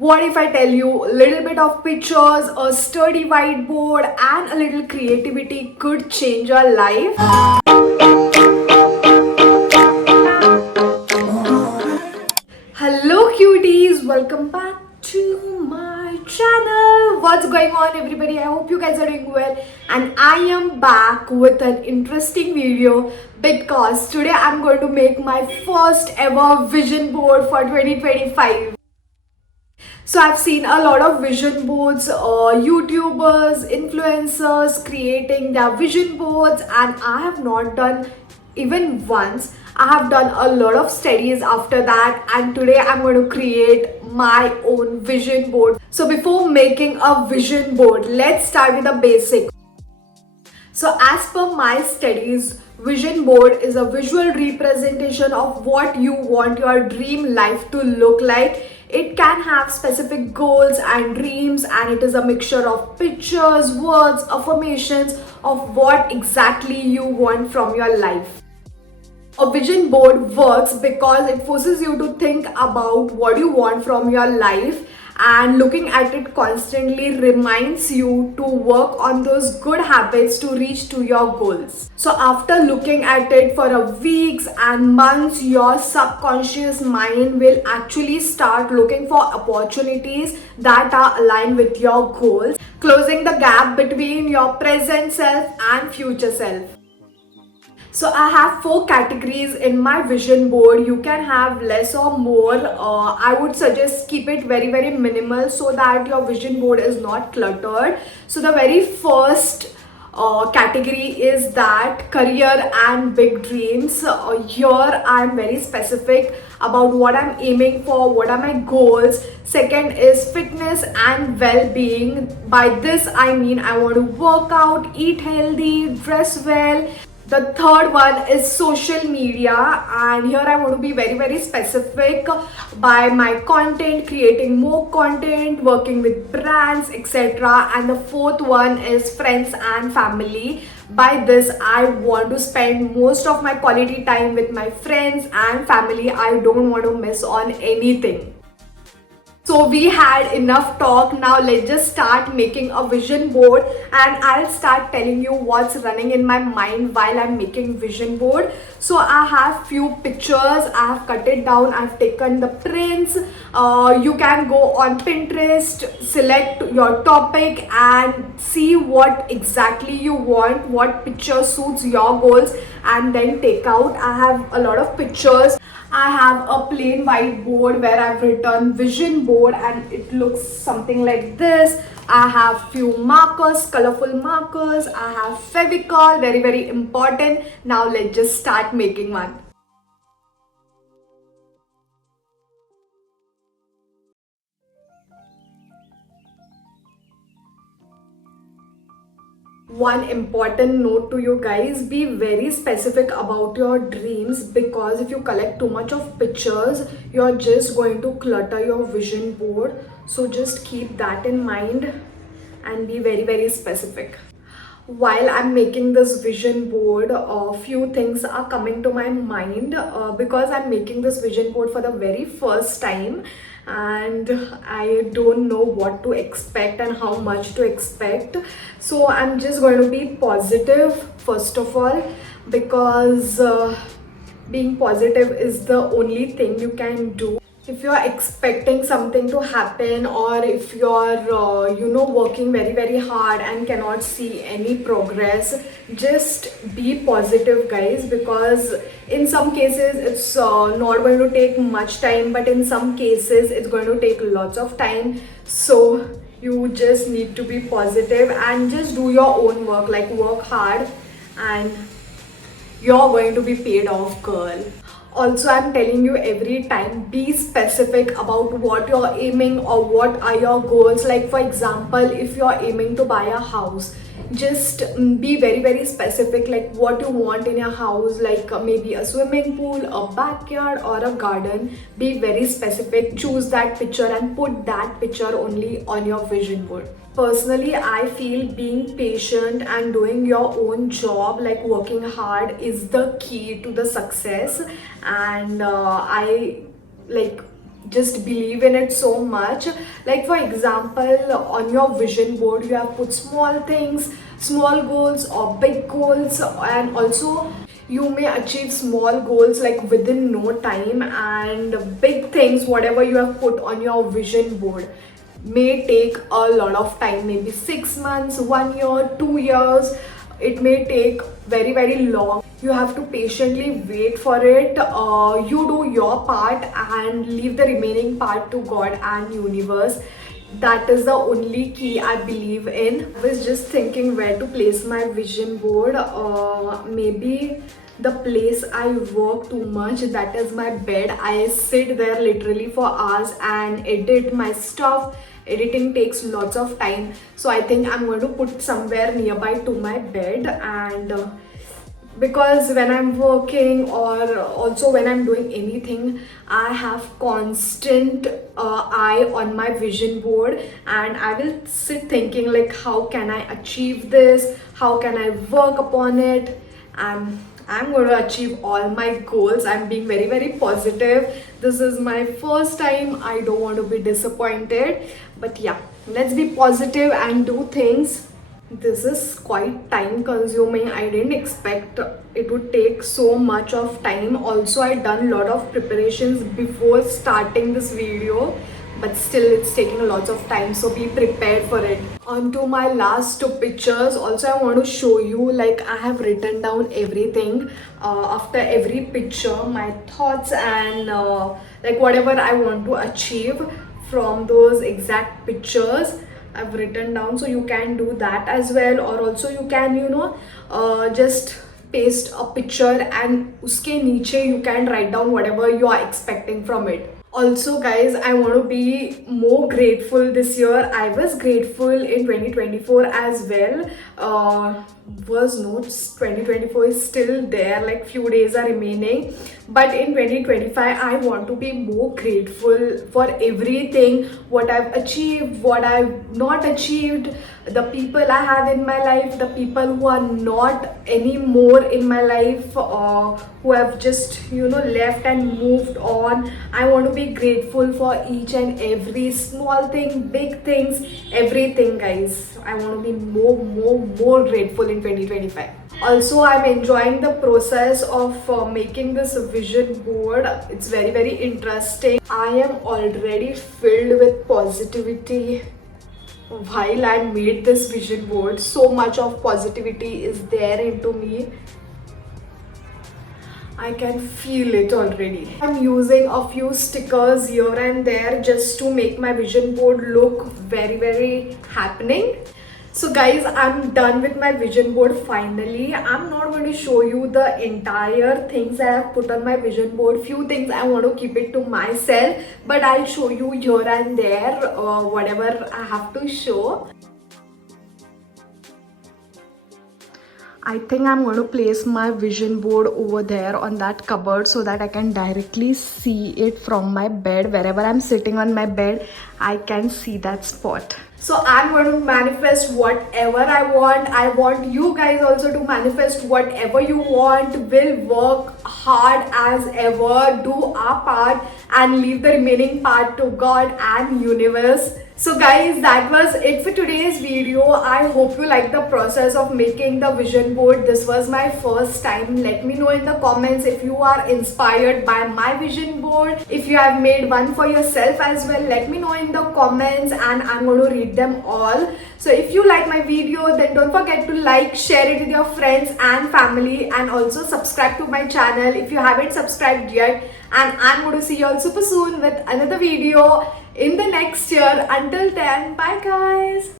What if I tell you a little bit of pictures, a sturdy whiteboard, and a little creativity could change your life? Hello cuties, welcome back to my channel. What's going on everybody? I hope you guys are doing well, and I am back with an interesting video because today I'm going to make my first ever vision board for 2025. So I've seen a lot of vision boards, YouTubers, influencers creating their vision boards, and I have not done even once. I have done a lot of studies after that, and today I'm going to create my own vision board. So before making a vision board, let's start with the basic. So as per my studies, vision board is a visual representation of what you want your dream life to look like. It can have specific goals and dreams, and it is a mixture of pictures, words, affirmations of what exactly you want from your life. A vision board works because it forces you to think about what you want from your life, and looking at it constantly reminds you to work on those good habits to reach to your goals. So after looking at it for a weeks and months, your subconscious mind will actually start looking for opportunities that are aligned with your goals, closing the gap between your present self and future self. So I have 4 categories in my vision board. You can have less or more. I would suggest keep it very minimal so that your vision board is not cluttered. So the very first category is that career and big dreams. Here I am very specific about what I'm aiming for, what are my goals. Second is fitness and well-being. By this I mean I want to work out, eat healthy, dress well. The third one is social media, and here I want to be very specific by my content, creating more content, working with brands, etc. And the fourth one is friends and family. By this I want to spend most of my quality time with my friends and family. I don't want to miss on anything. So we had enough talk. Now let's just start making a vision board, and I'll start telling you what's running in my mind while I'm making vision board. So I have few pictures. I have cut it down. I've taken the prints. You can go on Pinterest, select your topic and see what exactly you want, what picture suits your goals, and then take out. I have a lot of pictures. I have a plain whiteboard where I've written vision board, and it looks something like this. I have few markers, colorful markers. I have Fevicol, very important. Now let's just start making one. One important note to you guys, be very specific about your dreams, because if you collect too much of pictures, you're just going to clutter your vision board. So just keep that in mind and be very specific. While I'm making this vision board, a few things are coming to my mind because I'm making this vision board for the very first time, and I don't know what to expect and how much to expect. So I'm just going to be positive first of all, because being positive is the only thing you can do. If you're expecting something to happen, or if you're working very hard and cannot see any progress, just be positive guys, because in some cases it's not going to take much time, but in some cases it's going to take lots of time. So you just need to be positive and just do your own work, like work hard, and you're going to be paid off, girl. Also, I'm telling you every time, be specific about what you're aiming or what are your goals. Like for example, if you're aiming to buy a house, just be very specific, like what you want in your house, like maybe a swimming pool, a backyard or a garden. Be very specific, choose that picture and put that picture only on your vision board. Personally, I feel being patient and doing your own job, like working hard, is the key to the success. And I like just believe in it so much. Like for example, on your vision board you have put small things, small goals or big goals, and also you may achieve small goals like within no time, and big things whatever you have put on your vision board may take a lot of time, maybe 6 months, 1 year, 2 years. It may take very very long. You have to patiently wait for it. You do your part and leave the remaining part to God and universe. That is the only key I believe in. I was just thinking where to place my vision board. Maybe the place I work too much, that is my bed. I sit there literally for hours and edit my stuff. Editing takes lots of time, so I think I'm going to put somewhere nearby to my bed. And because when I'm working or also when I'm doing anything, I have constant eye on my vision board, and I will sit thinking like how can I achieve this, how can I work upon it, and I'm going to achieve all my goals. I'm being very very positive. This is my first time. I don't want to be disappointed, but yeah, let's be positive and do things. This is quite time consuming. I didn't expect it would take so much of time. Also, I done a lot of preparations before starting this video, but still it's taking lots of time, so be prepared for it. On to my last two pictures. Also, I want to show you, like I have written down everything after every picture, my thoughts and like whatever I want to achieve from those exact pictures I've written down. So you can do that as well, or also you can just paste a picture and uske niche you can write down whatever you are expecting from it. Also guys, I want to be more grateful this year. I was grateful in 2024 as well. Was not 2024 is still there, like few days are remaining, but in 2025 I want to be more grateful for everything, what I've achieved, what I've not achieved, the people I have in my life, the people who are not anymore in my life, who have just left and moved on. I want to be grateful for each and every small thing, big things, everything guys. I want to be more grateful in 2025. Also, I'm enjoying the process of making this vision board. It's very very interesting. I am already filled with positivity while I made this vision board. So much of positivity is there into me. I can feel it already. I'm using a few stickers here and there just to make my vision board look very very happening. So guys, I'm done with my vision board finally. I'm not going to show you the entire things I have put on my vision board. Few things I want to keep it to myself, but I'll show you here and there whatever I have to show. I think I'm going to place my vision board over there on that cupboard so that I can directly see it from my bed. Wherever I'm sitting on my bed, I can see that spot. So I'm going to manifest whatever I want. I want you guys also to manifest whatever you want. We'll work hard as ever, do our part and leave the remaining part to God and universe. So guys, that was it for today's video. I hope you like the process of making the vision board. This was my first time. Let me know in the comments if you are inspired by my vision board. If you have made one for yourself as well, let me know in the comments and I'm going to read them all. So if you like my video, then don't forget to like, share it with your friends and family, and also subscribe to my channel if you haven't subscribed yet. And I'm going to see you all super soon with another video in the next year. Until then, bye guys.